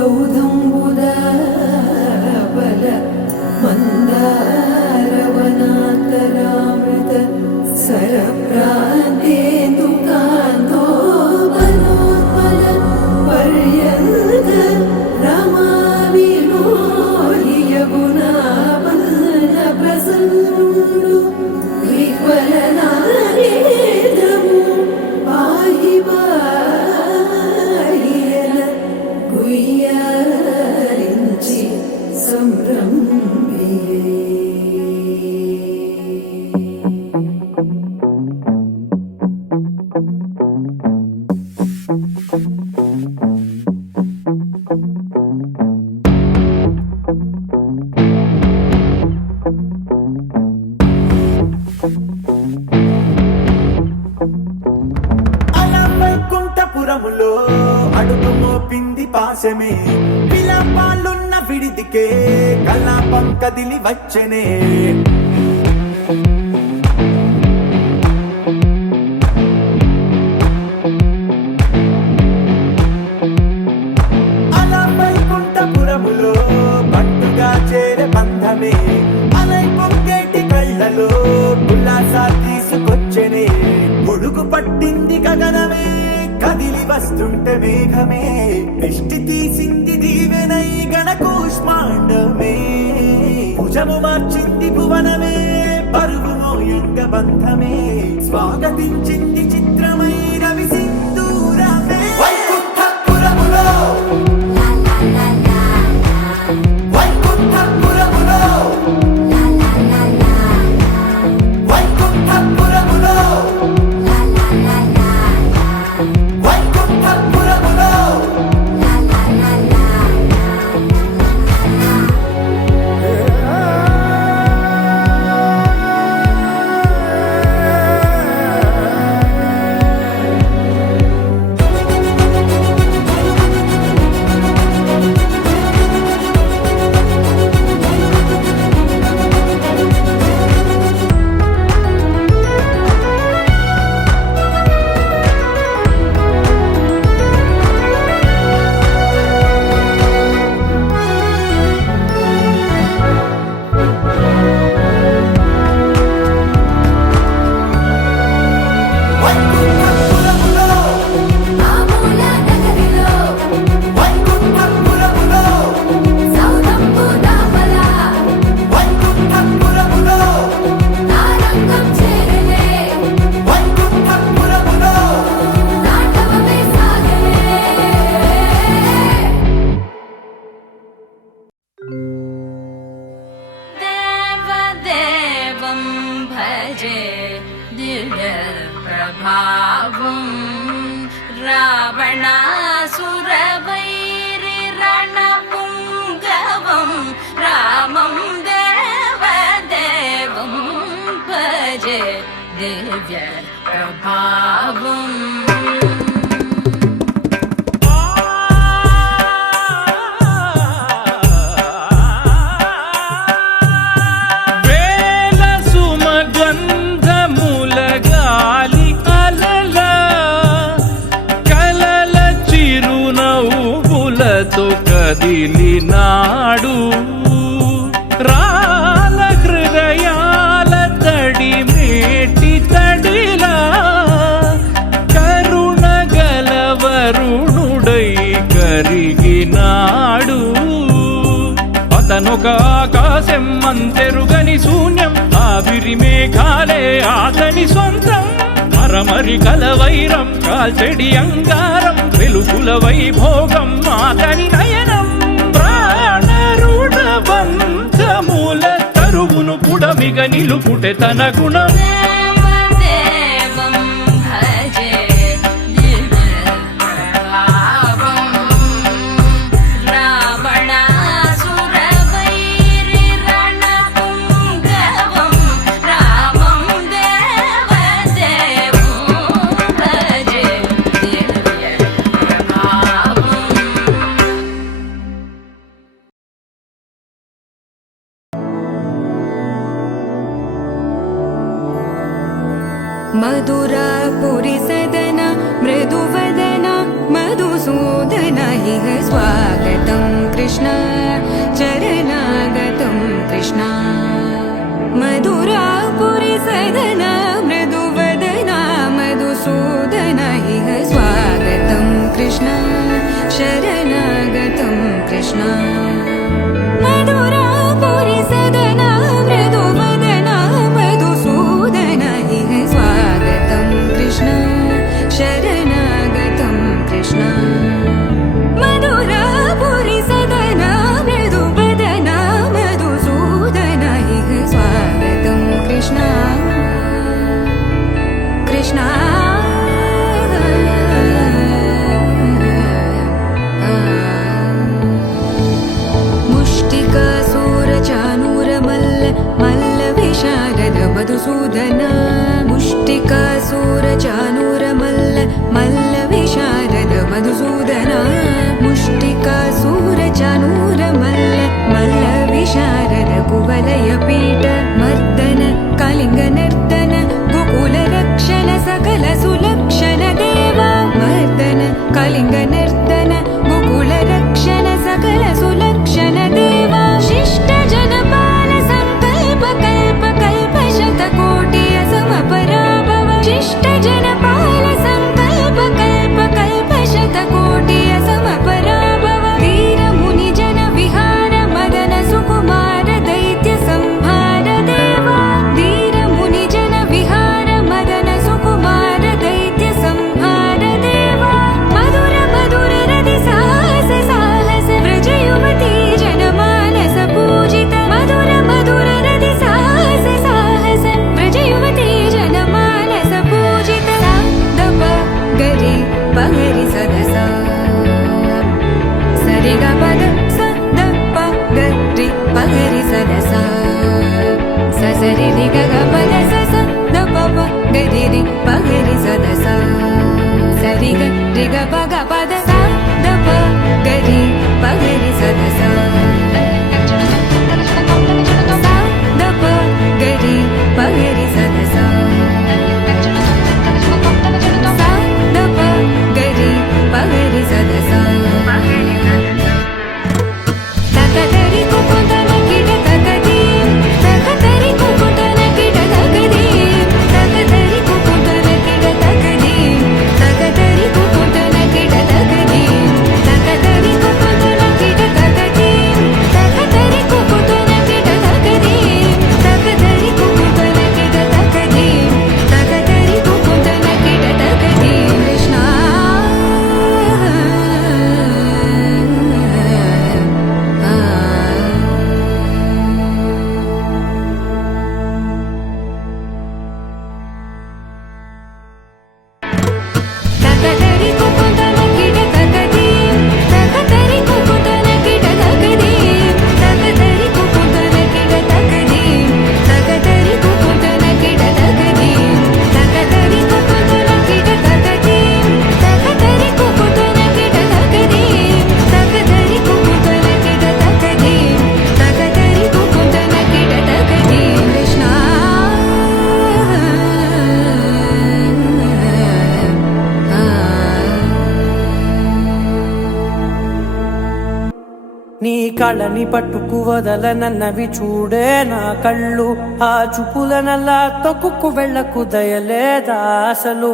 सौधम्बुदबल मन्दारवनान्तरामृत सरप्रान्तेन्दुकान्तो मनोज्ज्वल पर्यन्त रमाविलोहि यमुनावल्ल प्रसन्नु विह्वलनागेन्द्रमु पाहि पाहियन गुह्यరించి संभ्रम्भिये వైకుంఠపురములో అడుగు మోపింది పాశమే విలాపాలున్న విడిదికే కలాపం కదిలి వచ్చనే అలా వైకుంఠపురములో పట్టుగా చేరే బంధమే అలై పొంగేటి కళ్ళలో ఉల్లాసా తీసుకొచ్చనే పొడుగు పట్టింది గగనమే కదిలి వస్తుంటే మేఘమే దృష్టి తీసింది దీవెనై గణకూష్మాండమే భుజము మార్చింది భువనమే పరువు మోయంగ బంధమే స్వాగతించింది చిత్రమై రవి సింధూరమే వైకుంఠపురములో వైకుంఠపురములో వైకుంఠపురములో వైకుంఠపురములో रावणासुरवैरिरणपुङ्गवं रामं देवदेवं भजे दिव्य प्रभावम् కదిలినాడు రాల హృదయాల తడి మేటి తడిలా కరుణ గలవరుణుడై కరిగినాడు అతనొక ఆకాశం అంతెరుగని శూన్యం ఆవిరి మేఘాలే అతని సొంతం మరమరి కలవైరం కాల్చెడి అంగారం వెలుగుల వైభోగం అతని నయనం ప్రాణరుణ బంధముల తరువును పుడమిగ నిలుపుటె తన గుణం मधुरापुरी सदन मृदुवदन मधुसूदन इह स्वागतम् कृष्ण शरणागतं कृष्ण मधुरापुरी सदना मृदुवदना मधुसूदन इह स्वागतं कृष्ण शरणागतं कृष्ण मधुरापुरी सदना मृदुवदना मधुसूदन इह स्वागतं कृष्ण शरणागतं कृष्ण मधुरापुरी सदना मृदुवदना मधुसूदन इह स्वागतं कृष्ण कृष्ण मुष्टिकासूरचानूरमल्ल मल्लविशारद मधुसूदन मुष्टिकासूरचानूरमल्ल मल्लविशारद मधुसूदन मुष्टिकासूरचानूरमल्ल मल्लविशारद कुवलयपीठ मर्दन कलिङ्गनर्दन गोकुलरक्षण सकल सुलक्षण देवा मर्दन कलिङ्गनर्दन गोकुलरक्षण सकल सुलक्षण देवा शिष्ट जनपाल संकल्प कल्प कल्प शतकोटि असमपराभव शिष्ट जनपाल संकल्प कल्प कल्प शतकोटि असमपराभव वीर मुनि जन विहार मदन सुकुमार दैत्य संहार देवा वीर मुनि जन विहार मदन सुकुमार दैत्य संहार देवा मधुर मधुर रति साहस साहस व्रज युवती जनमानस पूजित मधुर मधुर रति साहस साहस व्रज युवती जनमानस पूजित दप गरि पगरि सदसा सरि ग पद स द प गरि पगरि सदसा स सरि रि ग ग पद स स द प प गरि रि पगरि सदसा सरि ग रि ग प ग पद स द प गरि पगरि सदसा स द प गरि पगरि सदसा स द प गरि पगरि सदसा तकदरि कुकुटन किट तकदीम तकदरि कुकुटन किट तकदीम तकदरि कुकुटन किट तकदीम तकदरि कुकुटन किट तकदीम तकदरि कुकुटन किट तकदीम तकदरि कुकुटन किट तकदीम तकदरि कुकुटन किट तकदीम तकदरि कुकुटन किट तकदीम कृष्ण तकदरि कुकुटन किट तकदीम तकदरि कुकुटन किट तकदीम तकदरि कुकुटन किट तकदीम तकदरि कुकुटन किट तकदीम तकदरि कुकुटन किट तकदीम तकदरि कुकुटन किट तकदीम तकदरि कुकुटन किट तकदीम तकदरि कुकुटन किट तकदीम कृष्ण నీ కళ్ళని పట్టుకు వదలనన్నవి చూడే నా కళ్ళు ఆ చూపులనల్లా తొక్కుకు వెళ్ళకు దయలేదా అసలు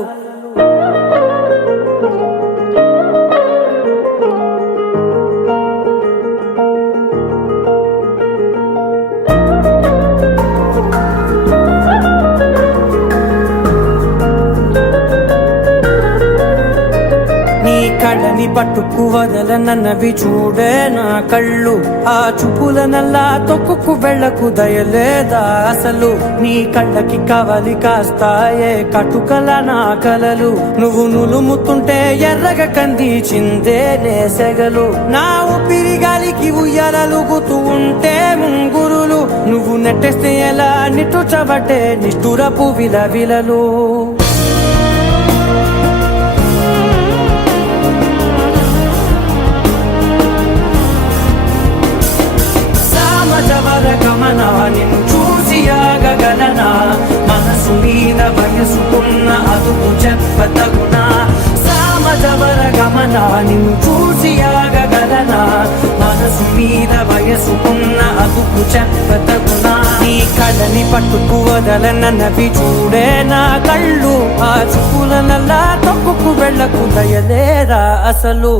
నీ కళ్ళని పట్టుకు వదలనన్నవి చూడే నా కళ్ళు ఆ చూపులనల్లా తొక్కుకు వెళ్ళకు దయలేదా అసలు నీ కళ్ళకి కవలి కాస్తాయే కటుకల నా కలలు నువ్వు నులుముతుంటే ఎర్రగా కందిచిందే నేసెగలు నా ఊపిరి గాలికి ఉయ్యాలలుగుతూ ఉంటే ముంగురులు నువ్వు నెట్టేస్తే ఎలా నిట్టుచబట్టే నిష్ఠురపు విలవిలలు గమనా నిన్ను చూసి ఆగగలనా మనసు మీద వయసుకున్న అదుపు చెప్పతగునా సామజవర గమనా నిన్ను చూసి ఆగగలనా మనసు కళని పట్టుకు వదలనవి చూడే నా కళ్ళు, ఆ చూపుల నల్లా తప్పుకు వెళ్ళకు దయలేరా అసలు.